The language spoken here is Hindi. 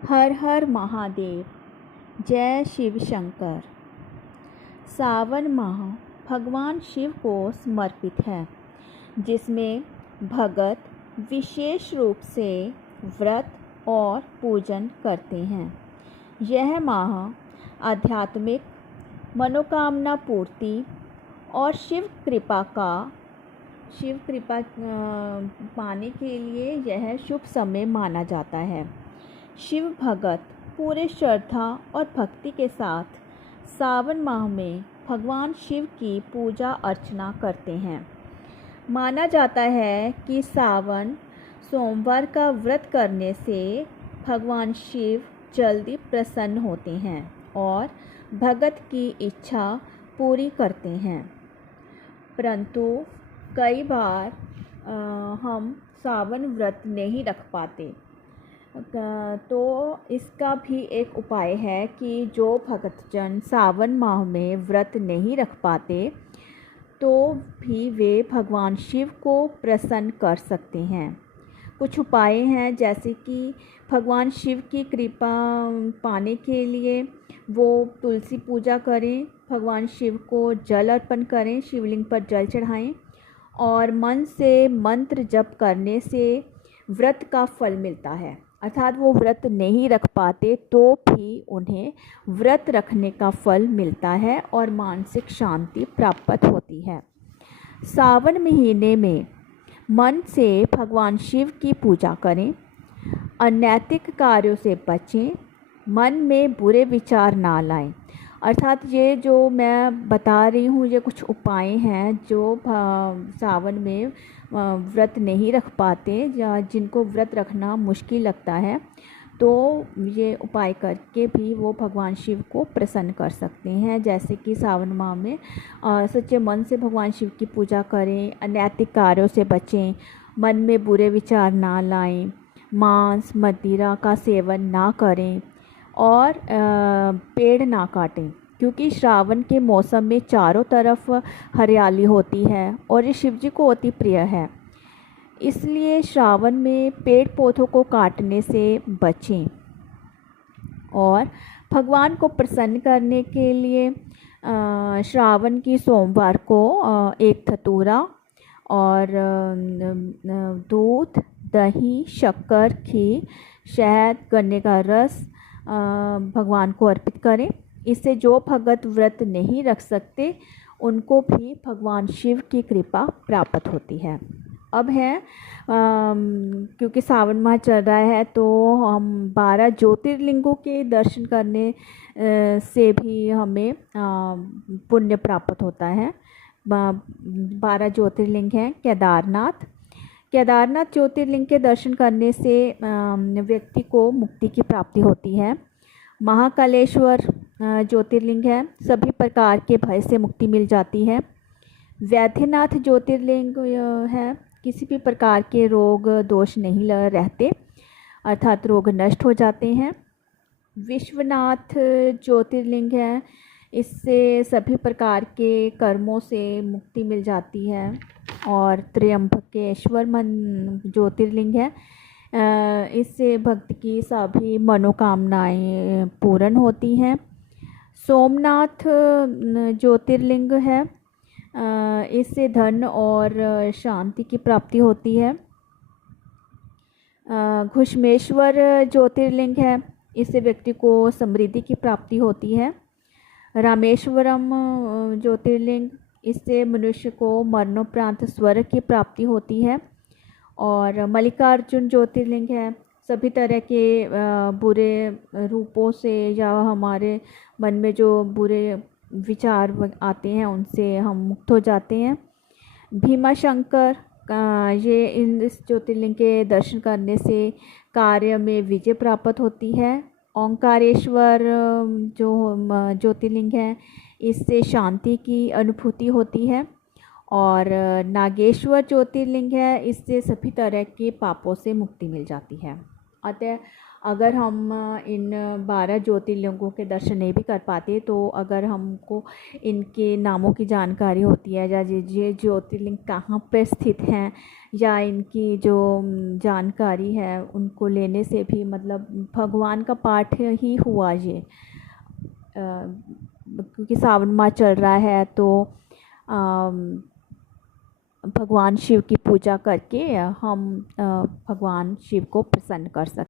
हर हर महादेव। जय शिव शंकर। सावन माह भगवान शिव को समर्पित है, जिसमें भगत विशेष रूप से व्रत और पूजन करते हैं। यह माह आध्यात्मिक मनोकामना पूर्ति और शिव कृपा पाने के लिए यह शुभ समय माना जाता है। शिव भगत पूरे श्रद्धा और भक्ति के साथ सावन माह में भगवान शिव की पूजा अर्चना करते हैं। माना जाता है कि सावन सोमवार का व्रत करने से भगवान शिव जल्दी प्रसन्न होते हैं और भगत की इच्छा पूरी करते हैं। परंतु कई बार हम सावन व्रत नहीं रख पाते, तो इसका भी एक उपाय है कि जो भक्तजन सावन माह में व्रत नहीं रख पाते तो भी वे भगवान शिव को प्रसन्न कर सकते हैं। कुछ उपाय हैं, जैसे कि भगवान शिव की कृपा पाने के लिए वो तुलसी पूजा करें, भगवान शिव को जल अर्पण करें, शिवलिंग पर जल चढ़ाएं और मन से मंत्र जप करने से व्रत का फल मिलता है। अर्थात वो व्रत नहीं रख पाते तो भी उन्हें व्रत रखने का फल मिलता है और मानसिक शांति प्राप्त होती है। सावन महीने में मन से भगवान शिव की पूजा करें, अनैतिक कार्यों से बचें, मन में बुरे विचार ना लाएं। अर्थात ये जो मैं बता रही हूँ, ये कुछ उपाय हैं जो सावन में व्रत नहीं रख पाते या जिनको व्रत रखना मुश्किल लगता है, तो ये उपाय करके भी वो भगवान शिव को प्रसन्न कर सकते हैं। जैसे कि सावन माह में सच्चे मन से भगवान शिव की पूजा करें, अनैतिक कार्यों से बचें, मन में बुरे विचार ना लाएं, मांस मदिरा का सेवन ना करें और पेड़ ना काटें, क्योंकि श्रावण के मौसम में चारों तरफ हरियाली होती है और ये शिव जी को अति प्रिय है। इसलिए श्रावण में पेड़ पौधों को काटने से बचें और भगवान को प्रसन्न करने के लिए श्रावण की सोमवार को एक धतूरा और दूध, दही, शक्कर, खीर, शहद, गन्ने का रस भगवान को अर्पित करें। इससे जो भगत व्रत नहीं रख सकते उनको भी भगवान शिव की कृपा प्राप्त होती है। अब है क्योंकि सावन माह चल रहा है तो हम 12 ज्योतिर्लिंगों के दर्शन करने से भी हमें पुण्य प्राप्त होता है। 12 ज्योतिर्लिंग हैं। केदारनाथ ज्योतिर्लिंग के दर्शन करने से व्यक्ति को मुक्ति की प्राप्ति होती है। महाकालेश्वर ज्योतिर्लिंग है, सभी प्रकार के भय से मुक्ति मिल जाती है। वैद्यनाथ ज्योतिर्लिंग है, किसी भी प्रकार के रोग दोष नहीं रहते, अर्थात रोग नष्ट हो जाते हैं। विश्वनाथ ज्योतिर्लिंग है, इससे सभी प्रकार के कर्मों से मुक्ति मिल जाती है। और त्र्यंबकेश्वर ज्योतिर्लिंग है, इससे भक्त की सभी मनोकामनाएं पूर्ण होती हैं। सोमनाथ ज्योतिर्लिंग है, इससे धन और शांति की प्राप्ति होती है। घुश्मेश्वर ज्योतिर्लिंग है, इससे व्यक्ति को समृद्धि की प्राप्ति होती है। रामेश्वरम ज्योतिर्लिंग, इससे मनुष्य को मरणोपरांत स्वर्ग की प्राप्ति होती है। और मल्लिकार्जुन ज्योतिर्लिंग है, सभी तरह के बुरे रूपों से या हमारे मन में जो बुरे विचार आते हैं उनसे हम मुक्त हो जाते हैं। भीमाशंकर, ये इस ज्योतिर्लिंग के दर्शन करने से कार्य में विजय प्राप्त होती है। ओंकारेश्वर जो ज्योतिर्लिंग है, इससे शांति की अनुभूति होती है। और नागेश्वर ज्योतिर्लिंग है, इससे सभी तरह के पापों से मुक्ति मिल जाती है। अतः अगर हम इन 12 ज्योतिर्लिंगों के दर्शन नहीं भी कर पाते तो अगर हमको इनके नामों की जानकारी होती है या ये ज्योतिर्लिंग कहाँ पर स्थित हैं या इनकी जो जानकारी है उनको लेने से भी मतलब भगवान का पाठ ही हुआ ये। क्योंकि सावन माह चल रहा है तो भगवान शिव की पूजा करके हम भगवान शिव को प्रसन्न कर सकते हैं।